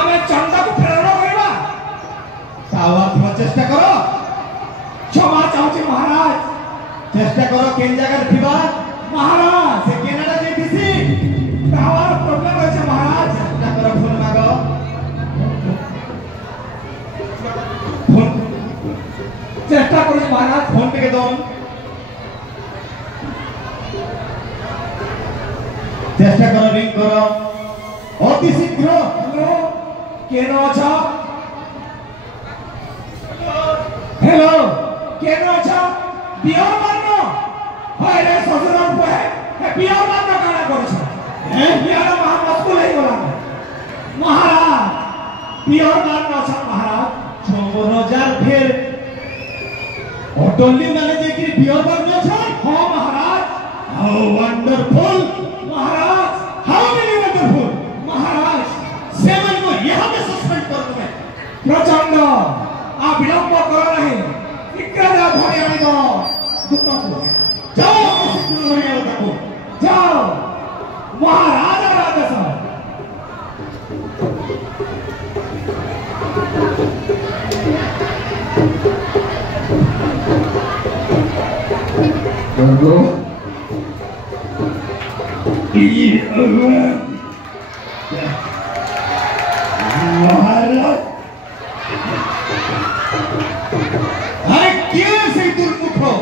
आमे चंदा को प्रेरणा करबा तावा थोड़ा चेष्टा करो क्षमा चाहूची महाराज चेष्टा करो केन जगह थिबा महाराज से केनाडा जेतिसी तावार प्रॉब्लम होचे महाराज चेष्टा करो फोन मागो फोन चेष्टा करूची महाराज फोन पे के दम चेष्टा करो रिंग करो अति शीघ्र हेलो केनो अच्छा हेलो केनो अच्छा बियर मारनो होय रे ससुराल पे हे बियर मारनो काना करछ हे बियर महा मुश्किल है गला महाराज बियर मारनो अच्छा महाराज 5000 फेर ऑटोली माने जे कि बियर मारनो छ हां महाराज हाउ वंडरफुल महाराज हाउ मेनी वंडरफुल महाराज सेवन को यहां में सस्पेंड कर दूं मैं प्रचंड आ विलंब करो नहीं इकरा धोनी आनिबो दुत्ता को जाओ शीघ्र धोनी आलो ताको जाओ महाराज आदेश हेलो महाराज अरे क्यों से दुर्मुख हो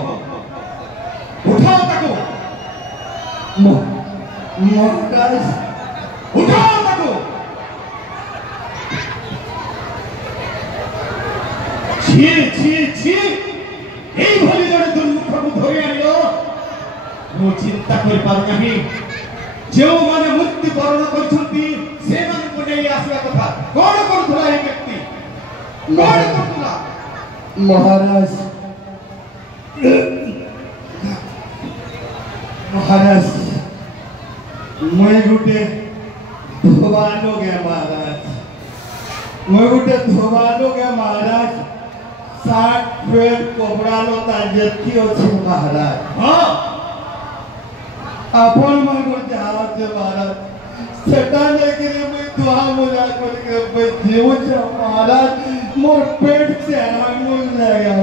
उठाओ ताको महाराज उठाओ ताको छी छी छी এই ভলি জনে দুর্মুখକୁ ধৰি আনিলো ମୁଁ ଚିନ୍ତା କରିପାରୁ ନାହିଁ ଯେଉଁମାନେ ମୃତ୍ୟୁବରଣ କରିଛନ୍ତି ସେମାନଙ୍କୁ ନେଇ ଆସିବା କଥା କଣ କରୁଥିଲା ଏହି ବ୍ୟକ୍ତି କଣ କରୁଥିଲା महाराज महाराज मैं गुटे धोबानो गया महाराज मैं गुटे धोबानो गया महाराज 60 फेर कोबरालो ताजेती अछि महाराज हां अपन मन को जहाज महाराज सेटा लेके मैं दुआ मुजा करके बैठे हो जा महाराज मोर पेट से आराम लगा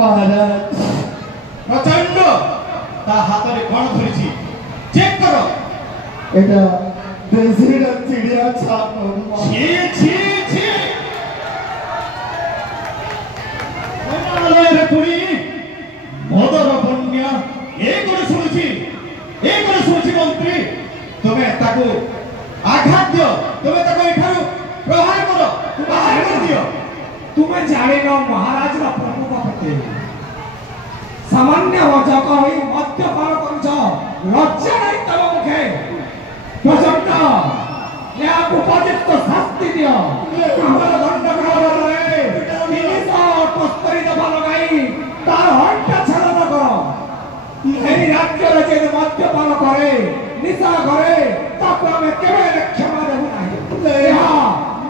महाराज प्रचंड ता हाथ रे कोन धरिछि चेक करो एटा देसीरा चिड़िया छाप छी छी छी रे कुड़ी मदर बन्या ए कोन सुनुछि मंत्री तुम्हें ताको आघात दियो तुम्हें ताको एठारु प्रहार करो बाहर कर दियो तुम्हें जाने न महाराज ना प्रमुख पते सामान्य वजह होई मद्यपान करछ लज्जा नहीं तब मुखे प्रचंड या उपयुक्त शास्ति दियो हमर दंड करो रे 372 दफा लगाई तार हंटा छलन करो এই রাজ্যের যে মদ্যপান করে নিশা করে তাকে আমি কেবে ক্ষমা দেব নাই ଏହା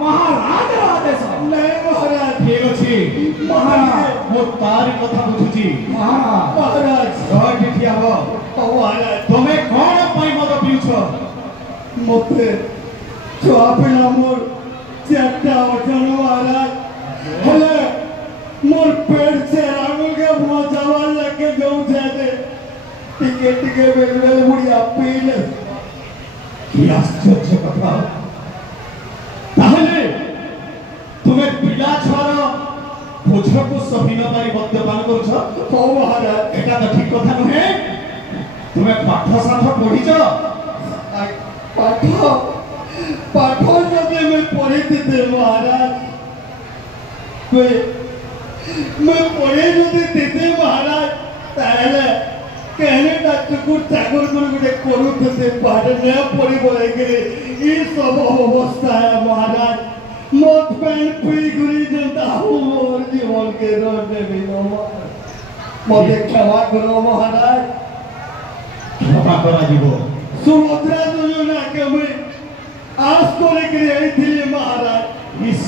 ମହାରାଜର ଆଦେଶ नहीं महाराज ठीक अछि महाराज मो तारी कथा बुझुची महाराज रही ठिया हो महाराज तुमे कोन पई मद पिउछ मते छापिला मोर चट्टा वचन महाराज हेले मोर पेट से रागुल के मुंह जवान लगे जाऊ जाते टिके टिके बेलबेल बुढ़िया पीले की आश्चर्य कथा ताहले तुम्हें पिला छार बोझको सही न पारी मद्यपान करुछ हो महाराज एटा तो ठीक कथा नहे तुम्हें पाठ साठ पढ़िछ पाठ पाठ जदे मैं पढ़ी देते महाराज मैं पढ़े जदे देते महाराज ताहले कहने का चुकुर चाकुर गुटे करुते पाठ न पढ़ी बोले के ये सब अवस्था है महाराज मत पैन पी गुरी जनता मोर जीवन के रोने भी मत क्षमा करो महाराज क्षमा करा जीवो सुभद्रा योजना के मैं आज करे के आई महाराज इस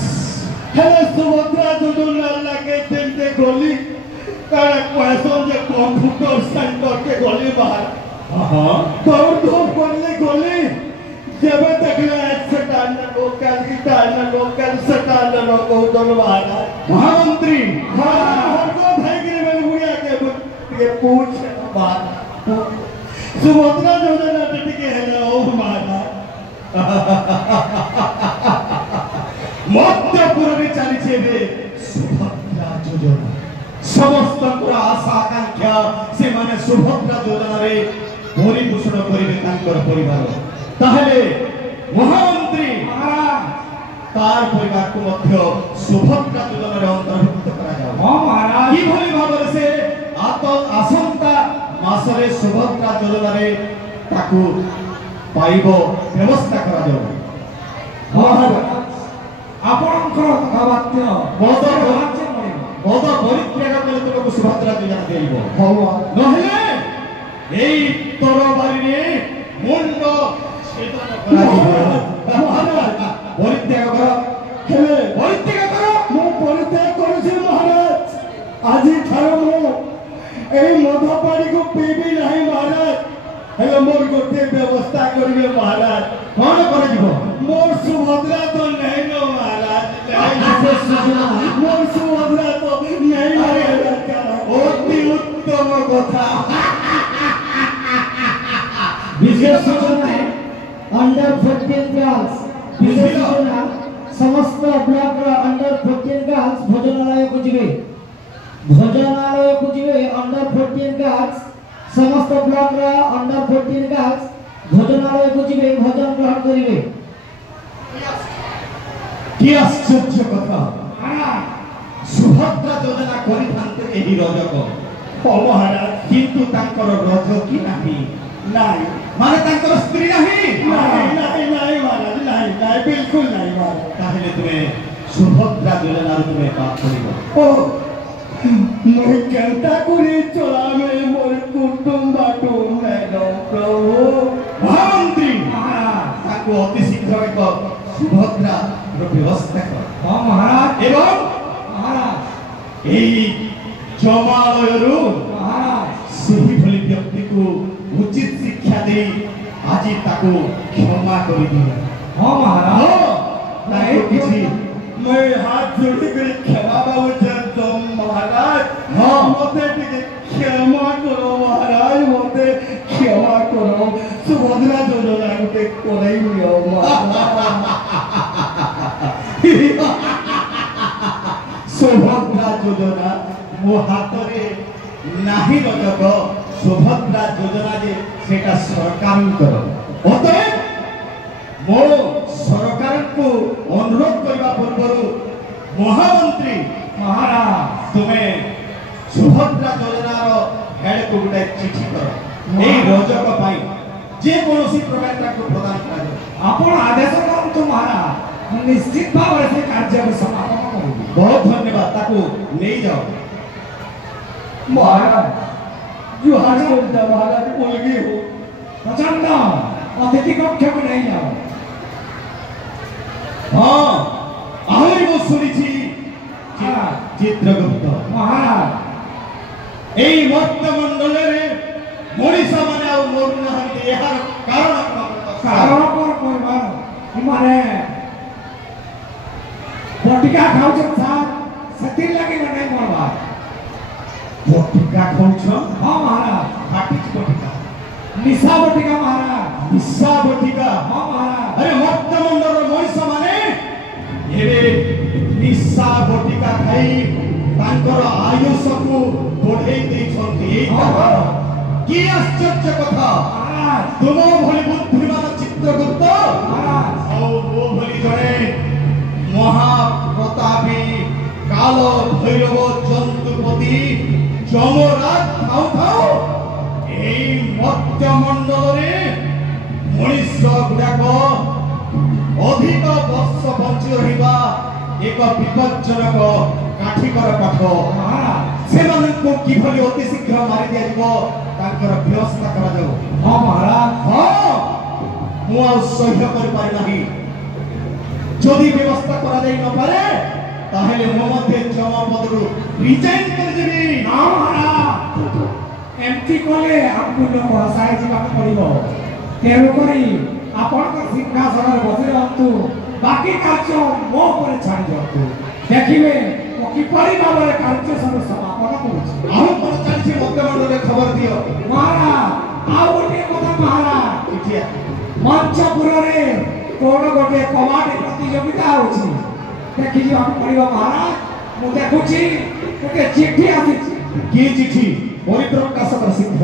हेले सुभद्रा योजना लगे तेंते गोली कारा पैसा जे कंप्यूटर सेंटर के गोली बाहर हां दौड़ दौड़ करले गोली जब तक कौन महाराज महामंत्री भाई के मैंने बुढ़िया के पूछ बात सुभद्रा योजना टिके है ना ओ महाराज मध्यपुर में चली छे सुभद्रा योजना समस्त आशा आकांक्षा से माने सुभद्रा योजना रे परिपोषण करिवे तांकर परिवार ताहले महामंत्री तार परिवार को मध्य सुभद्रा योजना रे अंतर्भुक्त करा जाओ हां महाराज की भली भाबरे से आसंता मासरे सुभद्रा योजना रे ताकू पाइबो व्यवस्था करा जाओ महाराज आपनकर कथावाक्य बद परित्याग कले तुमको सुभद्रा योजना देइबो हवा नहले एई तरबारी रे मुंड छेदन करा महाराज परित्याग करो हेले परित्याग करो मो परित्याग करूछी महाराज आजि ठारो मो एई मधपाड़ी को पीबी नहीं महाराज हेले मोर गोटे व्यवस्था करिवे महाराज कोन करे जीवो मोर सुभद्रा तो नहीं नो महाराज मोर सुभद्रा तो नहीं महाराज अति उत्तम कथा विशेष सूचना है अंडर 14 गर्ल्स विशेष सूचना समस्त ब्लॉक अंडर 14 गर्ल्स भोजनालय को जिवे अंडर 14 गर्ल्स समस्त ब्लॉक अंडर 14 गर्ल्स भोजनालय को जिवे भोजन ग्रहण करिवे की आश्चर्य कथा सुभद्रा योजना करि थांते एही रजक ओ महाराज किंतु तांकर रज की नाही नहीं माने तांकर स्त्री नाही नहीं महाराज नहीं बिल्कुल नहीं महाराज ताहले तुमे सुभद्रा योजना रे तुमे बात करिबो ओ मैं केंटा कुरी चला में मोर कुटुंब बाटुम नहीं प्रभु महामंत्री ताको अति शीघ्र एक सुभद्रा रो व्यवस्था कर हां महाराज एवं महाराज एई जमालयरु महाराज सही भली व्यक्ति को उचित शिक्षा दे आजी ताको क्षमा करि दियो हां महाराज ताको किछि मैं हाथ जोड़ी कर क्षमा बाबू तो महाराज हाँ मोते क्षमा करो महाराज मोते क्षमा करो सुभद्रा योजना के कोई लियो सुभद्रा योजना मो हाथ रे नाही रजक सुभद्रा योजना जे सेटा सरकार करो अतएव मो सरकार को अनुरोध करबा पूर्व महामंत्री महाराज तुम्हें सुभद्रा योजना रो हेड को गुटे चिठी करो एई रजक पाई जे कोनोसी प्रकार को प्रदान करा जाय आपण आदेश करंतु महाराज निश्चित भाव से कार्य को समापन करिबे बहुत धन्यवाद ताको ले जाओ महाराज जो हाजिर महाराज उलगी हो प्रचंड अतिथि कक्ष में नहीं जाओ हाँ आहरी वो सुनी थी चित्रगुप्त महाराज एई मत्त मंडल रे मनीषा माने आ मोर नहंती एहार कारण पर कोई माने बटिका खाउ छ साथ सती लगे नहीं मरवा बटिका खाउछ हां महाराज फाटिच बटिका निशा बटिका महाराज निशा बटिका हां महाराज अरे मत्त मंडल रे मनीषा माने एबे निशा बटिका खाई तांकर आयुष को बढ़ेई देई छंती की आश्चर्य कथा महाराज तुम भली बुद्धिमान चित्रगुप्त महाराज और वो भली जड़े महाप्रतापी काल भैरव जंतुपति जमराज खाऊ खाऊ एई मत्स्य मंडल रे मनुष्य गुड़ाक अधिक वर्ष बंची रहिबा एक विपज्जनक काठिकर पाठ सेमानंको किभली अति शीघ्र मारि दियाजिबो तांकर व्यवस्था करा जाऊ हां महाराज हां मु आ सह्य कर पारि नाही जदि व्यवस्था करा जाई न पारे ताहेले मो मध्ये जमा पदरु रिजाइन कर देबी ना महाराज एमटी कोले आपको लोग हसाई जीवा पड़िबो तेरो करी आपन सिंहासन रे बसी रहतु बाकी कार्य मो पर छाड़ी दियतु देखिए किपरि भाव में कार्य सब समापन करुछि आउ कोन चालिछि मध्यमंडल खबर दियो महाराज आउ गोटे कथा महाराज इठिया मंचपुर रे कोन गोटे कबाडी प्रतियोगिता होछि देखि जो हम पढिबा महाराज मु देखुछि गोटे चिट्ठी आसी की चिट्ठी परिप्रकाश प्रसिद्ध